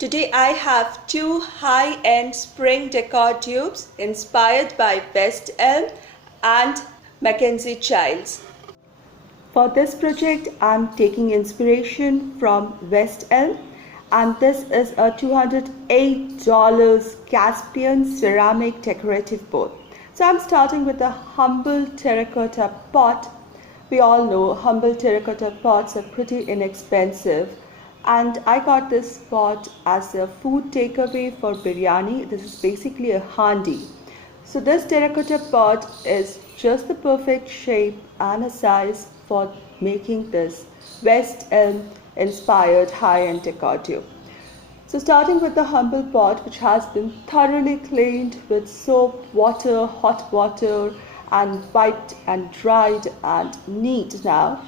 Today I have two high-end spring decor dupes inspired by West Elm and Mackenzie Childs. For this project, I'm taking inspiration from West Elm, and this is a $208 Caspian ceramic decorative bowl. So I'm starting with a humble terracotta pot. We all know humble terracotta pots are pretty inexpensive, and I got this pot as a food takeaway for biryani. This is basically a handi. So this terracotta pot is just the perfect shape and a size for making this West Elm inspired high-end decor tube. So starting with the humble pot, which has been thoroughly cleaned with soap, water, hot water, and wiped and dried and neat now,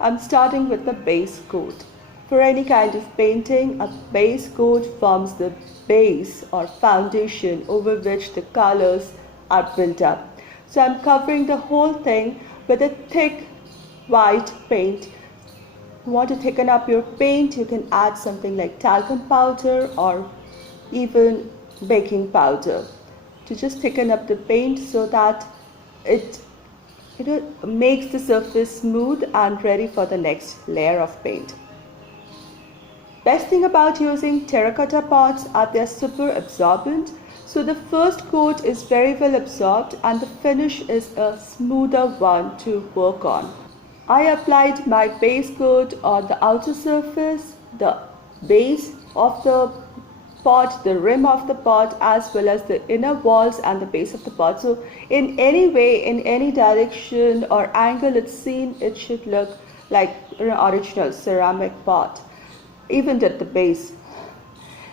I'm starting with the base coat. For any kind of painting, a base coat forms the base or foundation over which the colors are built up. So I'm covering the whole thing with a thick white paint. If you want to thicken up your paint, you can add something like talcum powder or even baking powder to just thicken up the paint so that it makes the surface smooth and ready for the next layer of paint. Best thing about using terracotta pots are they're super absorbent. So the first coat is very well absorbed and the finish is a smoother one to work on. I applied my base coat on the outer surface, the base of the pot, the rim of the pot, as well as the inner walls and the base of the pot. So in any way, in any direction or angle it's seen, it should look like an original ceramic pot, even at the base.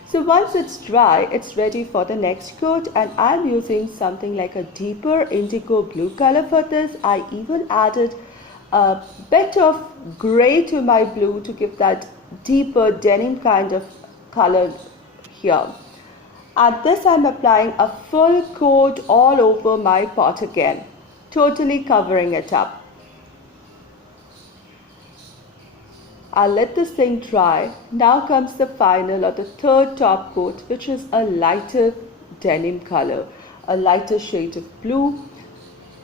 So once it's dry, it's ready for the next coat, and I'm using something like a deeper indigo blue color for this. I even added a bit of gray to my blue to give that deeper denim kind of color here. At this I'm applying a full coat all over my pot again, totally covering it up. I'll let this thing dry. Now comes the final or the third top coat, which is a lighter denim color, a lighter shade of blue.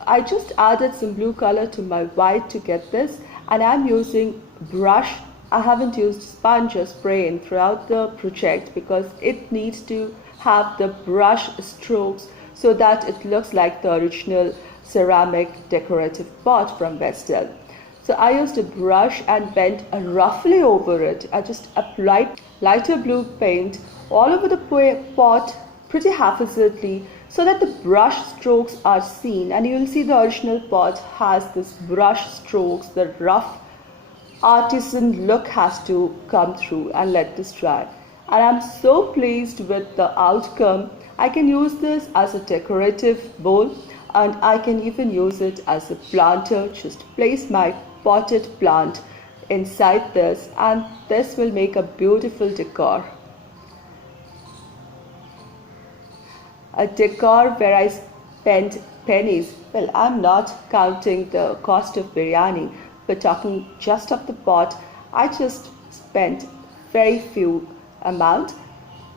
I just added some blue color to my white to get this, and I'm using brush. I haven't used sponge or spray in throughout the project because it needs to have the brush strokes so that it looks like the original ceramic decorative pot from West Elm. So I used a brush and bent roughly over it. I just applied lighter blue paint all over the pot pretty haphazardly so that the brush strokes are seen, and you'll see the original pot has this brush strokes, the rough artisan look has to come through. And let this dry. And I'm so pleased with the outcome. I can use this as a decorative bowl, and I can even use it as a planter. Just place my potted plant inside this, and this will make a beautiful decor. A decor where I spent pennies. Well, I'm not counting the cost of biryani, but talking just of the pot, I just spent very few amount,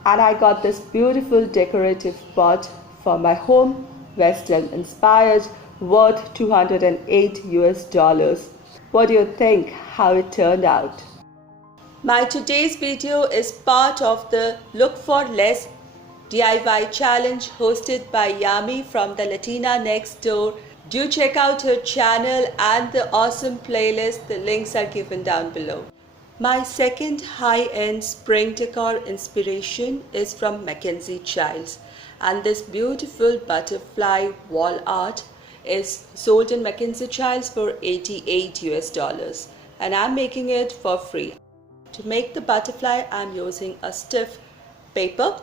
and I got this beautiful decorative pot for my home, West Elm inspired, worth $208. What do you think how it turned out? My today's video is part of the Look for Less DIY challenge hosted by Yami from the Latina Next Door. Do check out her channel and the awesome playlist. The links are given down below. My second high-end spring decor inspiration is from Mackenzie Childs, and this beautiful butterfly wall art is sold in Mackenzie Childs for $88, and I'm making it for free. To make the butterfly, I'm using a stiff paper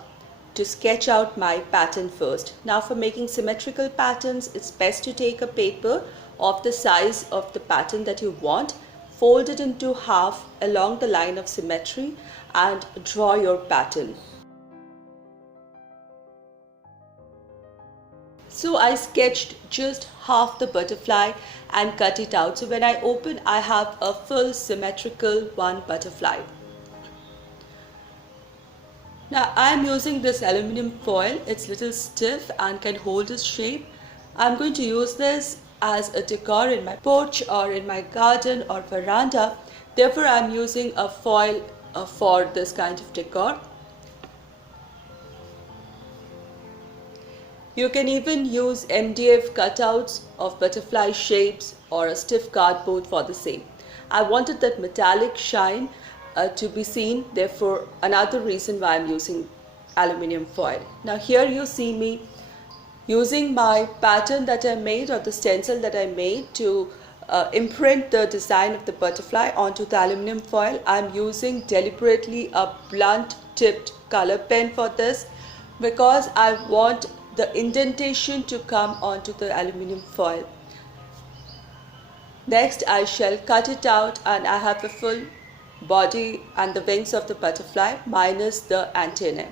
to sketch out my pattern first. Now for making symmetrical patterns, it's best to take a paper of the size of the pattern that you want, fold it into half along the line of symmetry, and draw your pattern. So I sketched just half the butterfly and cut it out. So when I open, I have a full symmetrical one butterfly. Now I'm using this aluminum foil. It's little stiff and can hold its shape. I'm going to use this as a decor in my porch or in my garden or veranda. Therefore I'm using a foil for this kind of decor. You can even use MDF cutouts of butterfly shapes or a stiff cardboard for the same. I wanted that metallic shine to be seen, therefore another reason why I'm using aluminum foil. Now here you see me using my pattern that I made, or the stencil that I made, to imprint the design of the butterfly onto the aluminum foil. I'm using deliberately a blunt tipped color pen for this because I want the indentation to come onto the aluminum foil. Next I shall cut it out, and I have the full body and the wings of the butterfly minus the antennae.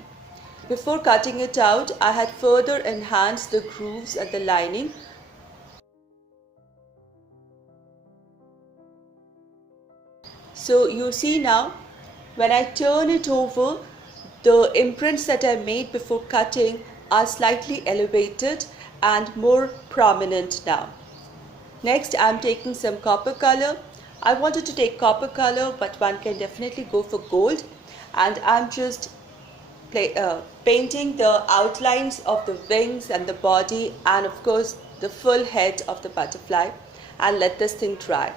Before cutting it out, I had further enhanced the grooves and the lining. So you see now, when I turn it over, the imprints that I made before cutting are slightly elevated and more prominent now. Next, I'm taking some copper color. I wanted to take copper color, but one can definitely go for gold. And I'm just painting the outlines of the wings and the body, and of course the full head of the butterfly, and let this thing dry.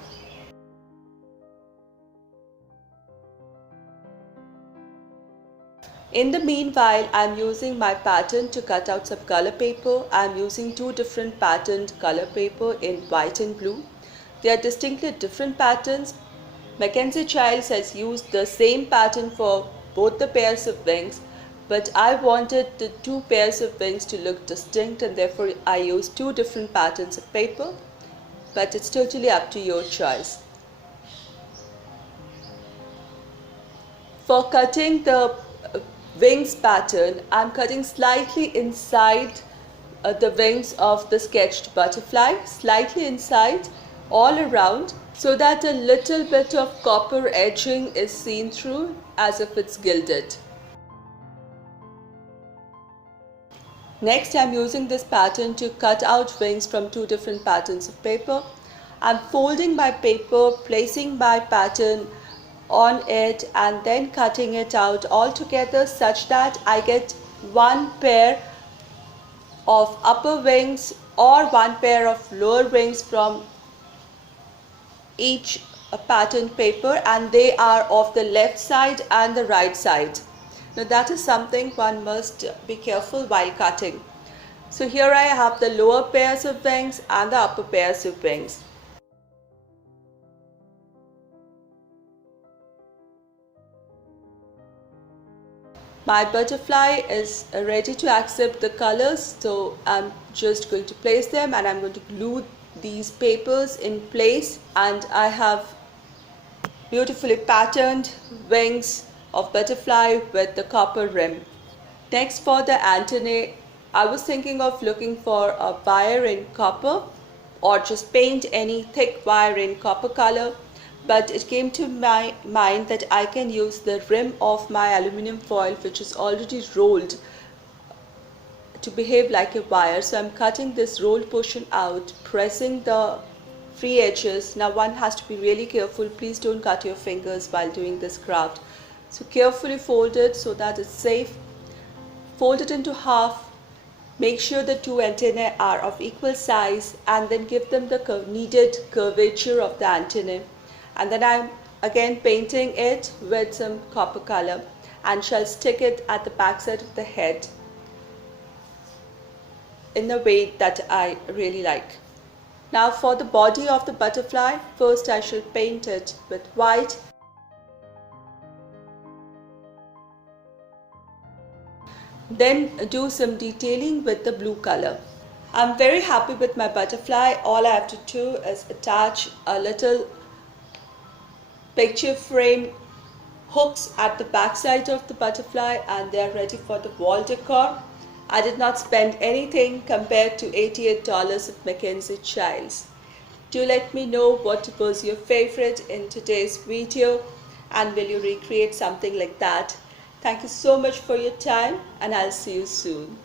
In the meanwhile, I'm using my pattern to cut out some color paper. I'm using two different patterned color paper in white and blue. They are distinctly different patterns. Mackenzie Childs has used the same pattern for both the pairs of wings, but I wanted the two pairs of wings to look distinct, and therefore I used two different patterns of paper, but it's totally up to your choice. For cutting the wings pattern, I'm cutting slightly inside the wings of the sketched butterfly, slightly inside, all around, so that a little bit of copper edging is seen through as if it's gilded. Next, I'm using this pattern to cut out wings from two different patterns of paper. I'm folding my paper, placing my pattern on it, and then cutting it out all together such that I get one pair of upper wings or one pair of lower wings from each pattern paper, and they are of the left side and the right side. Now that is something one must be careful while cutting. So here I have the lower pairs of wings and the upper pairs of wings. My butterfly is ready to accept the colors, so I'm just going to place them, and I'm going to glue these papers in place, and I have beautifully patterned wings of butterfly with the copper rim. Next, for the antennae, I was thinking of looking for a wire in copper, or just paint any thick wire in copper color, but it came to my mind that I can use the rim of my aluminum foil, which is already rolled, to behave like a wire. So I'm cutting this rolled portion out, pressing the free edges. Now one has to be really careful. Please don't cut your fingers while doing this craft. So carefully fold it so that it's safe. Fold it into half. Make sure the two antennae are of equal size, and then give them the needed curvature of the antennae. And then I'm again painting it with some copper color, and shall stick it at the back side of the head in the way that I really like. Now for the body of the butterfly, first I shall paint it with white. Then do some detailing with the blue color. I'm very happy with my butterfly. All I have to do is attach a little picture frame hooks at the back side of the butterfly, and they are ready for the wall decor. I did not spend anything compared to $88 of Mackenzie Childs. Do let me know what was your favorite in today's video, and will you recreate something like that? Thank you so much for your time, and I'll see you soon.